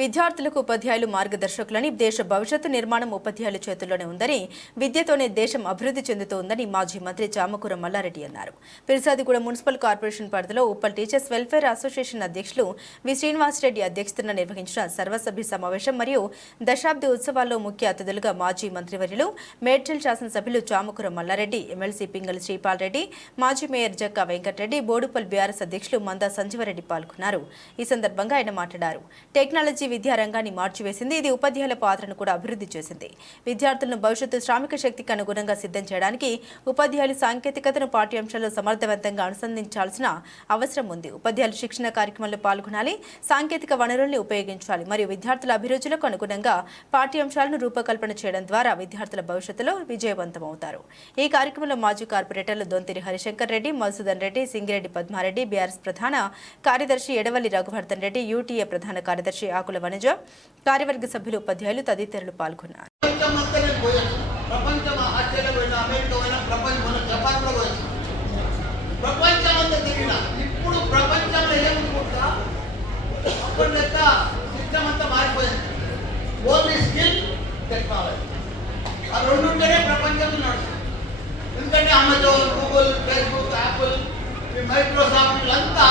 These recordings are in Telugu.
విద్యార్థులకు ఉపాధ్యాయులు మార్గదర్శకులని దేశ భవిష్యత్తు నిర్మాణం ఉపాధ్యాయుల చేతుల్లోనే ఉందని విద్యతోనే దేశం అభివృద్ధి చెందుతోందని మాజీ మంత్రి చామకూర మల్లారెడ్డి అన్నారు. పిరిసాదిగూడ మున్సిపల్ కార్పొరేషన్ పరిధిలో ఉప్పల్ టీచర్స్ వెల్ఫేర్ అసోసియేషన్ అధ్యక్షులు వి. శ్రీనివాసరెడ్డి అధ్యక్షతన నిర్వహించిన సర్వసభ్య సమావేశం మరియు దశాబ్ది ఉత్సవాల్లో ముఖ్య అతిథులుగా మాజీ మంత్రివర్యులు మేడ్చల్ శాసనసభ్యులు చామకూర మల్లారెడ్డి ఎమ్మెల్సీ పింగళి శ్రీపాల్ రెడ్డి మాజీ మేయర్ జక్కా వెంకటరెడ్డి బోడుపల్ బీఆర్ఎస్ అధ్యక్షులు మందా సంజీవరెడ్డి పాల్గొన్నారు. ఈ సందర్భంగా ఆయన మాట్లాడారు. టెక్నాలజీ విద్యారంగాన్ని మార్చివేసింది. ఇది ఉపాధ్యాయుల పాత్రను కూడా అభివృద్ధి చేసింది. విద్యార్థులను భవిష్యత్తు శ్రామిక శక్తికి అనుగుణంగా సిద్ధం చేయడానికి ఉపాధ్యాయులు సాంకేతికతను పాఠ్యాంశాల్లో సమర్థవంతంగా అనుసంధించాల్సిన అవసరం ఉంది. ఉపాధ్యాయులు శిక్షణ కార్యక్రమంలో పాల్గొనాలి సాంకేతిక వనరుల్ని ఉపయోగించాలి మరియు విద్యార్థుల అభిరుచులకు అనుగుణంగా పాఠ్యాంశాలను రూపకల్పన చేయడం ద్వారా విద్యార్థుల భవిష్యత్తులో విజయవంతమవుతారు. ఈ కార్యక్రమంలో మాజీ కార్పొరేటర్లు దొంతిరి హరిశంకర్ రెడ్డి మధుసూదన్ రెడ్డి సింగిరెడ్డి పద్మారెడ్డి బీఆర్ఎస్ ప్రధాన కార్యదర్శి ఎడవల్లి రఘువర్ధన్ రెడ్డి యూటీఏ ప్రధాన కార్యదర్శి ఆకుల వనజ కార్యవర్గ సభ్యులు ఉపాధ్యాయులు తదితరులు పాల్గొన్నారు. ఎందుకంటే Amazon Google Facebook Apple Microsoft వీళ్ళంతా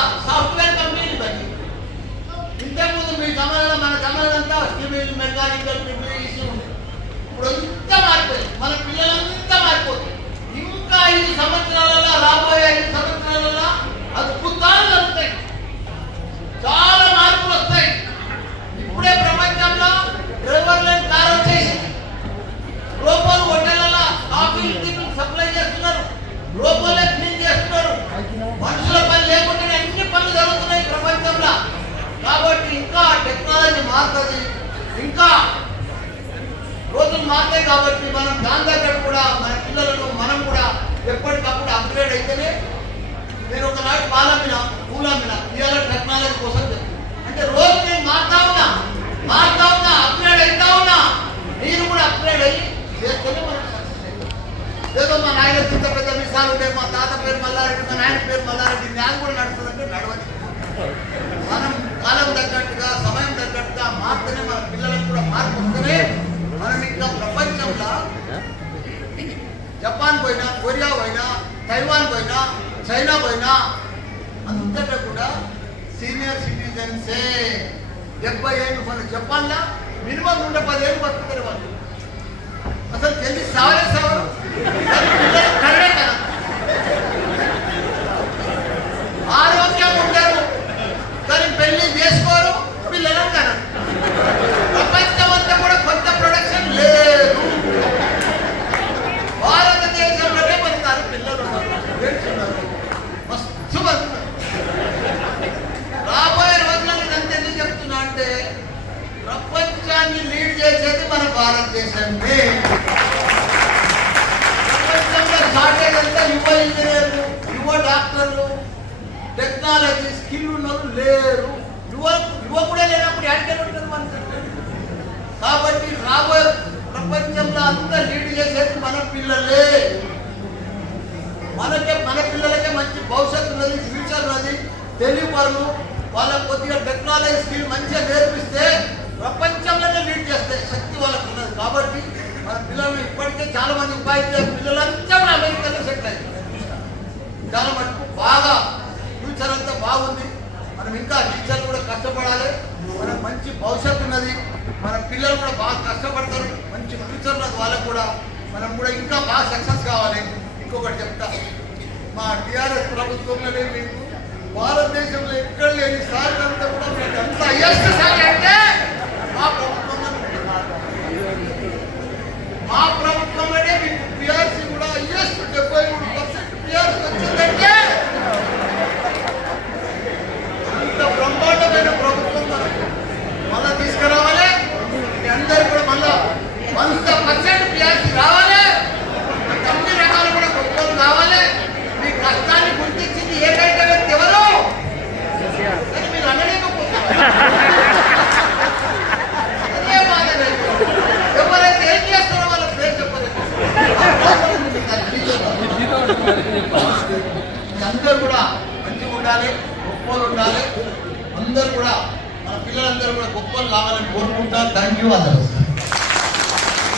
ఇంతకుముందు మన గమనంతా సివిల్ మెకానికల్ ప్రిపరేషన్ ఉంది ఇప్పుడు అంతా మారిపోయింది. మన పిల్లలంతా మారిపోతుంది. ఇంకా ఐదు సంవత్సరాలలో రాబోయే ఐదు సంవత్సరాలలో దాని దగ్గర కూడా మన పిల్లలను మనం కూడా ఎప్పటికప్పుడు అప్గ్రేడ్ అయితేనే నేను ఒకనాడు పాలమ్మిన పూలమ్మిన ఇవాళ టెక్నాలజీ కోసం చెప్తున్నాను అంటే రోజు నేను మారుతా ఉన్నా మారుతా ఉన్నా అప్గ్రేడ్ అవుతా ఉన్నా మీరు కూడా అప్గ్రేడ్ అయ్యి చేస్తేనే మనం సక్సెస్ అవుతాం ఏదో మా నాయన చింత పెద్ద మిసాలు ఉండే మా తాత పేరు మల్లారెడ్డి మా నాయన పేరు మల్లారెడ్డి జ్ఞానం కూడా నడుస్తుంది నడవదు మనం కాలం తగ్గట్టుగా సమయం తగ్గట్టుగా మారుతూనే మన పిల్లలకు కూడా మార్పు వస్తేనే మనం ఇంకా ప్రపంచంలో జపాన్ పోయినా కొరియా పోయినా తైవాన్ పోయినా చైనా పోయినా అంతటా కూడా సీనియర్ సిటిజన్సే. డెబ్బై ఏళ్ళు మన జపాన్లో మినిమం నూట పదిహేను బతుకుతారు వాళ్ళు. చేసేది మన భారతదేశమే ప్రపంచంలో షార్టేజ్ అంతా యువ ఇంజనీర్లు యువ డాక్టర్లు టెక్నాలజీ స్కిల్ ఉన్నవారు లేరు. యువ యువ కూడా లేనప్పుడు ఎక్కడికి ఉంటుంది మన కాబట్టి రాబోయే ప్రపంచంలో అంతా లీడ్ చేసేది మన పిల్లలే. మనకే మన పిల్లలకే మంచి భవిష్యత్తు ఉన్నది ఫ్యూచర్ ఉన్నది తెలివి వాళ్ళు వాళ్ళకి కొద్దిగా టెక్నాలజీ స్కిల్ మంచిగా నేర్పిస్తే ప్రపంచం లీడ్ చేస్తే శక్తి వాళ్ళకు ఉన్నది కాబట్టి మన పిల్లలు ఇప్పటికే చాలా మంది ఉపాధ్యాయ పిల్లలంతా కూడా అమెరికాలో సెటిల్ అయ్యారు చాలా మటుకు బాగా ఫ్యూచర్ అంతా బాగుంది మనం ఇంకా టీచర్లు కూడా కష్టపడాలి. మనకు మంచి భవిష్యత్తు ఉన్నది. మన పిల్లలు కూడా బాగా కష్టపడతారు. మంచి ఫ్యూచర్ ఉన్నది. వాళ్ళకు కూడా మనం కూడా ఇంకా బాగా సక్సెస్ కావాలి. ఇంకొకటి చెప్తా. మా టీఆర్ఎస్ ప్రభుత్వంలోనే మీకు భారతదేశంలో ఎక్కడ లేని సార్ అంతా కూడా మీకు అంత హైయెస్ట్ అంటే మా ప్రభుత్వంలోనే మా ప్రభుత్వంలోనే మీకు పిఆర్సీ కూడా హైయెస్ట్ డెబ్బై మూడు పర్సెంట్ పిఆర్సీ వచ్చిందంటే అంత బ్రహ్మాండమైన ప్రభుత్వం మనకు మళ్ళా తీసుకురావాలి మీ అందరు కూడా మళ్ళా వంద పర్సెంట్ పిఆర్సీ రావాలి మీకు అన్ని రకాలు కూడా గొప్పలు కావాలి మీ కష్టాన్ని గుర్తించింది ఏకైక వ్యక్తి ఎవరు కానీ మీరు అనలేకపోతారు అదే బాధ నాకు. ఎవరైతే ఏం చేస్తారో వాళ్ళ పేరు చెప్పలేదు అందరూ కూడా మంచిగా ఉండాలి గొప్పలు ఉండాలి. అందరూ కూడా మన పిల్లలందరూ కూడా గొప్పలు కావాలని కోరుకుంటారు థ్యాంక్ యూ అందరూ